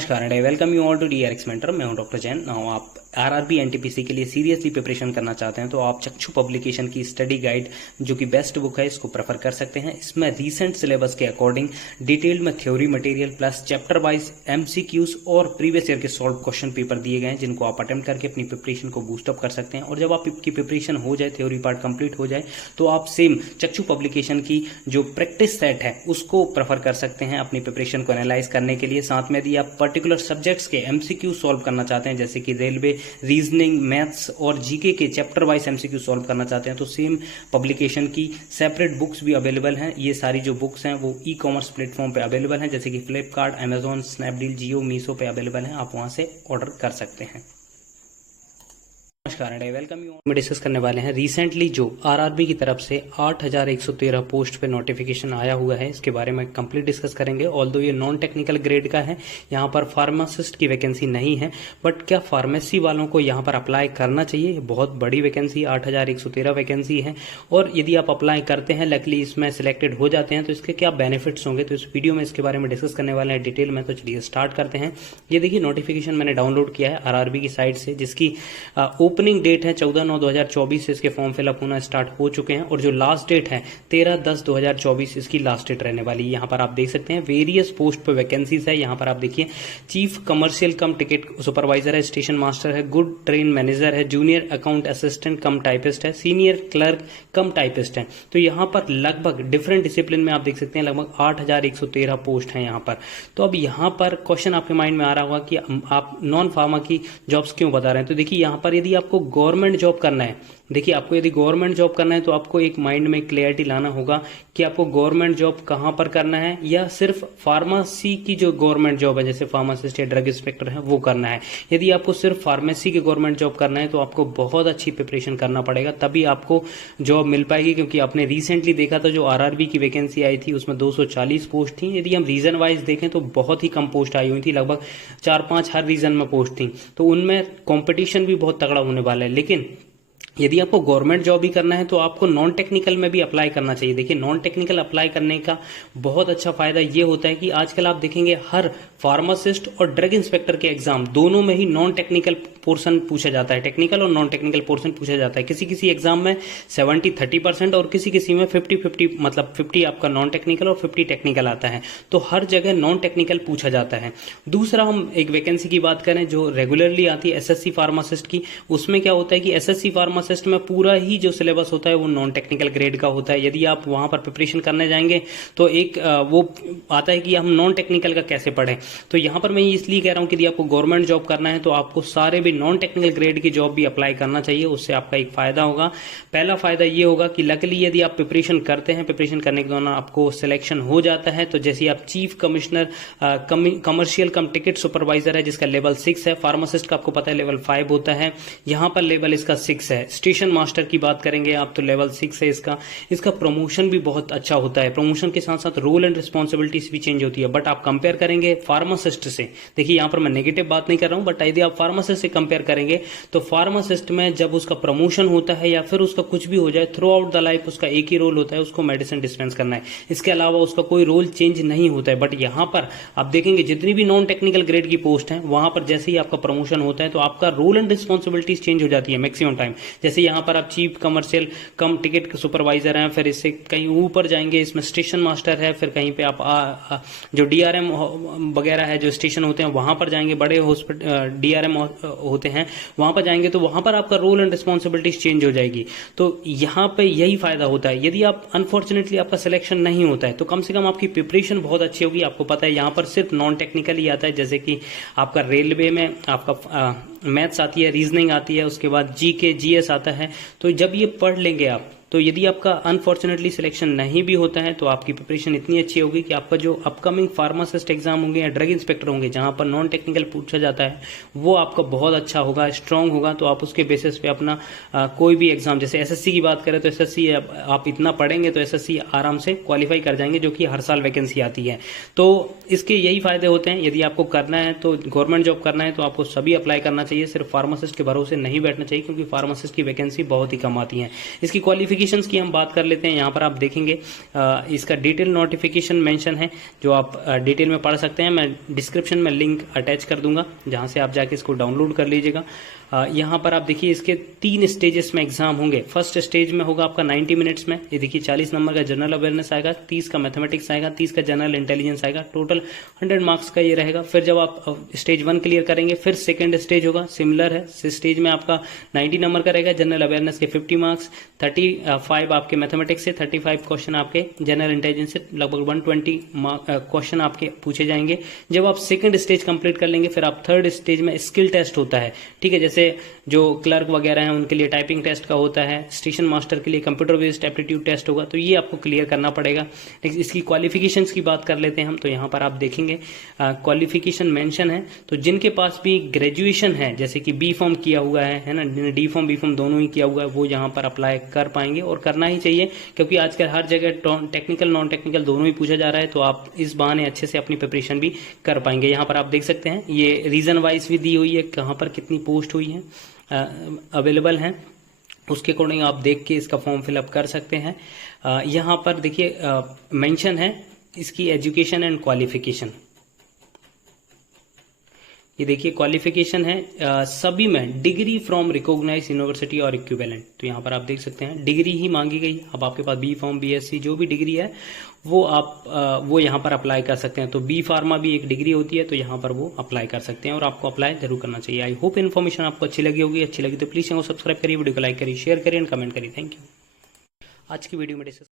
नमस्कार and I welcome you all to DRX mentor. मैं हूं डॉक्टर जैन। आप आरआरबी एनटीपीसी के लिए सीरियसली प्रिपरेशन करना चाहते हैं तो आप चक्षु पब्लिकेशन की स्टडी गाइड जो कि बेस्ट बुक है इसको प्रेफर कर सकते हैं। इसमें रीसेंट सिलेबस के अकॉर्डिंग डिटेल्ड में theory material plus chapter wise MCQs और प्रीवियस ईयर के सॉल्व क्वेश्चन पेपर दिए गए हैं जिनको आप अटेम्प्ट करके अपनी प्रिपरेशन को बूस्टअप कर सकते हैं। और जब आपकी प्रिपरेशन हो जाए, थ्योरी पार्ट कंप्लीट हो जाए, तो आप सेम चक्षु पब्लिकेशन की जो प्रैक्टिस सेट है उसको प्रेफर कर सकते हैं अपनी प्रिपरेशन को एनालाइज करने के लिए। साथ में यदि आप पर्टिकुलर सब्जेक्ट्स के एमसीक्यू सॉल्व करना चाहते हैं जैसे कि रेलवे, रीजनिंग, मैथ्स और जीके के चैप्टर वाइज एमसीक्यू सॉल्व करना चाहते हैं तो सेम पब्लिकेशन की सेपरेट बुक्स भी अवेलेबल हैं। ये सारी जो बुक्स हैं वो ई कॉमर्स प्लेटफॉर्म पे अवेलेबल हैं जैसे कि फ्लिपकार्ट, अमेजॉन, स्नैपडील, जियो, मीशो पे अवेलेबल हैं। आप वहां से ऑर्डर कर सकते हैं। नमस्कार एंड आई वेलकम यू। में डिस्कस करने वाले हैं रिसेंटली जो आरआरबी की तरफ से 8113 पोस्ट पे नोटिफिकेशन आया हुआ है, इसके बारे में कंप्लीट डिस्कस करेंगे। ऑल्दो ये नॉन टेक्निकल ग्रेड का है, यहाँ पर फार्मासिस्ट की वैकेंसी नहीं है, बट क्या फार्मेसी वालों को यहाँ पर अप्लाई करना चाहिए? ये बहुत बड़ी वैकेंसी 8113 वैकेंसी है और यदि आप अप्लाई करते हैं, लकली इसमें सिलेक्टेड हो जाते हैं तो इसके क्या बेनिफिट्स होंगे, तो इस वीडियो में इसके बारे में डिस्कस करने वाले हैं डिटेल में। तो चलिए स्टार्ट करते हैं। ये देखिए नोटिफिकेशन मैंने डाउनलोड किया है आरआरबी की साइट से, जिसकी ओपनिंग डेट है 14/9/2024 से इसके फॉर्म फिलअप होना स्टार्ट हो चुके हैं और जो लास्ट डेट है 13/10/2024 इसकी लास्ट डेट रहने वाली है। यहाँ पर आप देख सकते हैं वेरियस पोस्ट पर वैकेंसीज है। यहाँ पर आप देखिए चीफ कमर्शियल कम टिकट सुपरवाइजर है, स्टेशन मास्टर है, गुड ट्रेन मैनेजर है, जूनियर अकाउंट असिस्टेंट कम टाइपिस्ट है, सीनियर क्लर्क कम टाइपिस्ट है। तो यहाँ पर लगभग डिफरेंट डिसिप्लिन में आप देख सकते हैं लगभग 8113 पोस्ट है यहाँ पर। तो अब यहाँ पर क्वेश्चन आपके माइंड में आ रहा होगा कि आप नॉन फार्मा की जॉब्स क्यों बता रहे हैं। तो देखिए यहाँ पर यदि आपको गवर्नमेंट जॉब करना है, देखिए आपको यदि गवर्नमेंट जॉब करना है तो आपको एक माइंड में क्लियरिटी लाना होगा कि आपको गवर्नमेंट जॉब कहां पर करना है, या सिर्फ फार्मेसी की जो गवर्नमेंट जॉब है जैसे फार्मासिस्ट या ड्रग इंस्पेक्टर है वो करना है। यदि आपको सिर्फ फार्मेसी की गवर्नमेंट जॉब करना है तो आपको बहुत अच्छी प्रिपरेशन करना पड़ेगा, तभी आपको जॉब मिल पाएगी। क्योंकि आपने रिसेंटली देखा था जो आरआरबी की वैकेंसी आई थी उसमें 240 पोस्ट थी। यदि हम रीजन वाइज देखें तो बहुत ही कम पोस्ट आई हुई थी, लगभग 4-5 हर रीजन में पोस्ट थी। तो उनमें कॉम्पिटिशन भी बहुत तगड़ा होने वाला है। लेकिन यदि आपको गवर्नमेंट जॉब ही करना है तो आपको नॉन टेक्निकल में भी अप्लाई करना चाहिए। देखिए नॉन टेक्निकल अप्लाई करने का बहुत अच्छा फायदा ये होता है कि आजकल आप देखेंगे हर फार्मासिस्ट और ड्रग इंस्पेक्टर के एग्जाम दोनों में ही नॉन टेक्निकल पोर्शन पूछा जाता है, टेक्निकल और नॉन टेक्निकल पोर्शन पूछा जाता है। किसी किसी एग्जाम में 70-30% और किसी किसी में 50-50, मतलब 50 आपका नॉन टेक्निकल और 50 टेक्निकल आता है। तो हर जगह नॉन टेक्निकल पूछा जाता है। दूसरा हम एक वैकेंसी की बात करें जो रेगुलरली आती है एसएससी फार्मासिस्ट की, उसमें क्या होता है कि एसएससी फार्मासिस्ट में पूरा ही जो सिलेबस होता है वो नॉन टेक्निकल ग्रेड का होता है। यदि आप वहां पर प्रिपरेशन करने जाएंगे तो एक वो आता है कि हम नॉन टेक्निकल का कैसे पढ़ें। तो यहां पर मैं इसलिए कह रहा हूं कि यदि आपको गवर्नमेंट जॉब करना है तो आपको सारे भी नॉन टेक्निकल ग्रेड की जॉब भी अप्लाई करना चाहिए। उससे आपका एक फायदा होगा। पहला फायदा ये होगा कि लकीली यदि आप प्रिपरेशन करते हैं, प्रिपरेशन करने के दौरान आपको सिलेक्शन हो जाता है, तो जैसे आप चीफ कमिश्नर कमर्शियल कम टिकट सुपरवाइजर है जिसका लेवल 6 है, फार्मासिस्ट का आपको पता है लेवल 5 होता है, यहां पर लेवल इसका 6 है। स्टेशन मास्टर की बात करेंगे आप तो लेवल 6 है इसका प्रमोशन भी बहुत अच्छा होता है। प्रमोशन के साथ साथ रोल एंड रिस्पॉन्सिबिलिटीज भी चेंज होती है। बट आप कंपेयर करेंगे फार्मासिस्ट से, देखिए यहां पर मैं नेगेटिव बात नहीं कर रहा हूं, बट यदि आप फार्मासिस्ट से कंपेयर करेंगे तो फार्मासिस्ट में जब उसका प्रमोशन होता है या फिर उसका कुछ भी हो जाए, थ्रू आउट द लाइफ उसका एक ही रोल होता है, उसको मेडिसिन डिस्पेंस करना है। इसके अलावा उसका कोई रोल चेंज नहीं होता है। बट यहां पर आप देखेंगे जितनी भी नॉन टेक्निकल ग्रेड की पोस्ट है वहां पर जैसे ही आपका प्रमोशन होता है तो आपका रोल एंड रिस्पॉन्सिबिलिटीज चेंज हो जाती है मैक्सिमम टाइम। जैसे यहां पर आप चीफ कमर्शियल कम टिकट सुपरवाइजर हैं, फिर इससे कहीं ऊपर जाएंगे इसमें स्टेशन मास्टर है, फिर कहीं पे आप जो डीआरएम वगैरह है जो स्टेशन होते हैं वहां पर जाएंगे, बड़े हॉस्पिटल डीआरएम होते हैं वहां पर जाएंगे तो वहां पर आपका रोल एंड रिस्पॉन्सिबिलिटीज चेंज हो जाएगी। तो यहां पे यही फायदा होता है। यदि आप अनफॉर्चुनेटली आपका सिलेक्शन नहीं होता है तो कम से कम आपकी प्रिपरेशन बहुत अच्छी होगी। आपको पता है यहां पर सिर्फ नॉन टेक्निकल ही आता है, जैसे कि आपका रेलवे में आपका मैथ्स आती है, रीजनिंग आती है, उसके बाद जीके जीएस आता है। तो जब ये पढ़ लेंगे आप तो यदि आपका अनफॉर्चुनेटली सिलेक्शन नहीं भी होता है तो आपकी प्रिपरेशन इतनी अच्छी होगी कि आपका जो अपकमिंग फार्मासिस्ट एग्जाम होंगे या ड्रग इंस्पेक्टर होंगे जहां पर नॉन टेक्निकल पूछा जाता है वो आपका बहुत अच्छा होगा, स्ट्रांग होगा। तो आप उसके बेसिस पे अपना कोई भी एग्जाम, जैसे एसएससी की बात करें तो एसएससी आप इतना पढ़ेंगे तो एसएससी आराम से क्वालिफाई कर जाएंगे, जो कि हर साल वैकेंसी आती है। तो इसके यही फायदे होते हैं। यदि आपको करना है तो गवर्नमेंट जॉब करना है तो आपको सभी अप्लाई करना चाहिए, सिर्फ फार्मासिस्ट के भरोसे नहीं बैठना चाहिए क्योंकि फार्मासिस्ट की वैकेंसी बहुत ही कम आती है। इसकी क्वालिफिकेशन क्वालिफिकेशंस की हम बात कर लेते हैं। यहाँ पर आप देखेंगे इसका डिटेल नोटिफिकेशन मेंशन है जो आप डिटेल में पढ़ सकते हैं। मैं डिस्क्रिप्शन में लिंक अटैच कर दूंगा जहां से आप जाके इसको डाउनलोड कर लीजिएगा। यहाँ पर आप देखिए इसके 3 स्टेजेस में एग्जाम होंगे। फर्स्ट स्टेज में होगा आपका 90 मिनट्स में, ये देखिए 40 नंबर का जनरल अवेयरनेस आएगा, 30 का मैथमेटिक्स आएगा, 30 का जनरल इंटेलिजेंस आएगा, टोटल 100 मार्क्स का ये रहेगा। फिर जब आप स्टेज 1 क्लियर करेंगे फिर सेकंड स्टेज होगा, सिमिलर है। स्टेज में आपका 90 नंबर का रहेगा, जनरल अवेयरनेस के 50 मार्क्स, 35 आपके मैथमेटिक्स से, 35 क्वेश्चन आपके जनरल इंटेलिजेंस से, लगभग 120 क्वेश्चन आपके पूछे जाएंगे। जब आप सेकंड स्टेज कंप्लीट कर लेंगे फिर आप थर्ड स्टेज में स्किल टेस्ट होता है, ठीक है। जैसे जो क्लर्क वगैरह हैं उनके लिए टाइपिंग टेस्ट का होता है, स्टेशन मास्टर के लिए कंप्यूटर बेस्ड एप्टीट्यूड टेस्ट होगा, तो ये आपको क्लियर करना पड़ेगा। इसकी क्वालिफिकेशंस की बात कर लेते हैं हम, तो यहाँ पर आप देखेंगे क्वालिफिकेशन मेंशन है। तो जिनके पास भी ग्रेजुएशन है, जैसे कि बी फॉर्म किया हुआ है ना, डी फॉर्म बी फॉर्म दोनों ही किया हुआ है, वो यहाँ पर अप्लाई कर पाएंगे और करना ही चाहिए, क्योंकि आजकल हर जगह टेक्निकल नॉन टेक्निकल दोनों ही पूछा जा रहा है, तो आप इस बहाने अच्छे से अपनी प्रिपरेशन भी कर पाएंगे। यहाँ पर आप देख सकते हैं ये रीजन वाइज भी दी हुई है, कहाँ पर कितनी पोस्ट हुई है अवेलेबल हैं, उसके अकॉर्डिंग आप देख के इसका फॉर्म फिलअप कर सकते हैं। यहाँ पर देखिए मेंशन है इसकी एजुकेशन एंड क्वालिफिकेशन, ये देखिए क्वालिफिकेशन है सभी में डिग्री फ्रॉम रिकॉग्नाइज यूनिवर्सिटी और इक्विवेलेंट, तो यहाँ पर आप देख सकते हैं डिग्री ही मांगी गई है। अब आपके पास बी फॉर्म बीएससी जो भी डिग्री है वो आप वो यहाँ पर अप्लाई कर सकते हैं। तो बी फार्मा भी एक डिग्री होती है, तो यहाँ पर वो अप्लाई कर सकते हैं और आपको अप्लाई जरूर करना चाहिए। आई होप इन्फॉर्मेशन आपको अच्छी लगी होगी, अच्छी लगी तो प्लीज चैनल को सब्सक्राइब करिए, वीडियो को लाइक करिए, शेयर करिए एंड कमेंट करिए। Thank you. आज की वीडियो में डिस्कस